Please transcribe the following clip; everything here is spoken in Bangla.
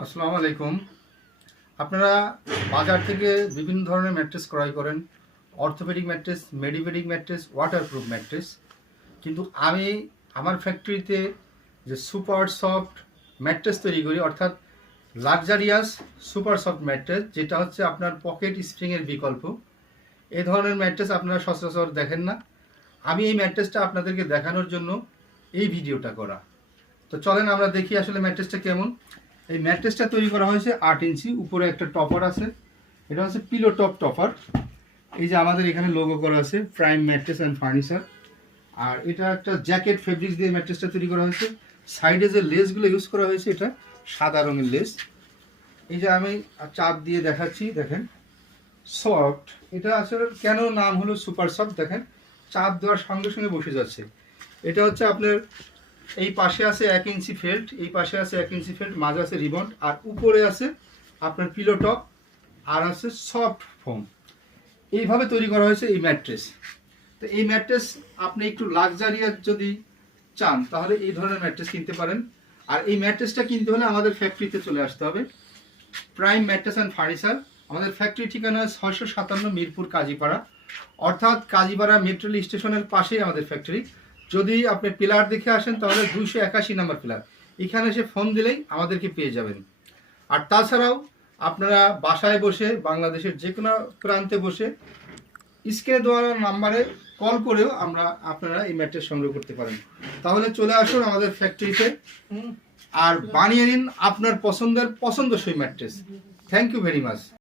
আসসালামু আলাইকুম। আপনারা বাজার থেকে বিভিন্ন ধরনের ম্যাট্রেস ক্রয় করেন, orthopaedic mattress, medipedic mattress, waterproof mattress. কিন্তু আমি আমার ফ্যাক্টরিতে যে সুপার সফট ম্যাট্রেস তৈরি করি, অর্থাৎ লাক্সারিয়াস সুপার সফট ম্যাট্রেস, যেটা হচ্ছে আপনার পকেট স্প্রিংয়ের বিকল্প। এই ধরনের ম্যাট্রেস আপনারা সচরাচর দেখেন না। আমি এই ম্যাট্রেসটা আপনাদেরকে দেখানোর জন্য এই ভিডিওটা করা। তো চলেন আমরা দেখি আসলে ম্যাট্রেসটা কেমন। এই ম্যাট্রেসটা তৈরি করা হয়েছে 8 ইঞ্চি, উপরে একটা টপার আছে। এটা হচ্ছে পিলো টপ টপার। এই যে আমাদের এখানে লোগো করা আছে প্রাইম ম্যাট্রেস অ্যান্ড ফার্নিচার। আর এটা একটা জ্যাকেট ফেব্রিক্স দিয়ে ম্যাট্রেসটা তৈরি করা হয়েছে। সাইডে যে লেসগুলো ইউজ করা হয়েছে এটা সাদা রঙের লেস। এই যে আমি চাপ দিয়ে দেখাচ্ছি, দেখেন সফট। এটা আসলে কেন নাম হলো সুপার সফট, দেখেন চাপ দেওয়ার সঙ্গে সঙ্গে বসে যাচ্ছে। এটা হচ্ছে আপনার এই পাশে আছে 1 ইঞ্চি ফেল্ট, এই পাশে আছে 1 ইঞ্চি ফেল্ট, মাঝে আছে রিবন্ড, আর উপরে আছে আপনার পিলো টপ, আর আছে সফট ফোম। এইভাবে তৈরি করা হয়েছে এই ম্যাট্রেস। তো এই ম্যাট্রেস আপনি একটু লাক্সারিয়াস যদি চান তাহলে এই ধরনের ম্যাট্রেস কিনতে পারেন। আর এই ম্যাট্রেসটা কিনতে হলে আমাদের ফ্যাক্টরিতে চলে আসতে হবে, প্রাইম ম্যাট্রেস অ্যান্ড ফার্নিচার। আমাদের ফ্যাক্টরি ঠিকানা 657 মিরপুর কাজীপাড়া, অর্থাৎ কাজীপাড়া মেট্রো স্টেশনের পাশেই আমাদের ফ্যাক্টরি। যদি আপনি পিলার দেখে আসেন তাহলে 281 নম্বর পিলার, এখানে এসে ফোন দিলেই আমাদেরকে পেয়ে যাবেন। আর তাছাড়াও আপনারা বাসায় বসে বাংলাদেশের যে কোনো প্রান্তে বসে স্ক্রিনে দেওয়া নাম্বারে কল করেও আপনারা এই ম্যাট্রেস সংগ্রহ করতে পারেন। তাহলে চলে আসুন আমাদের ফ্যাক্টরিতে আর বানিয়ে নিন আপনার পছন্দসই mattress. Thank you very much.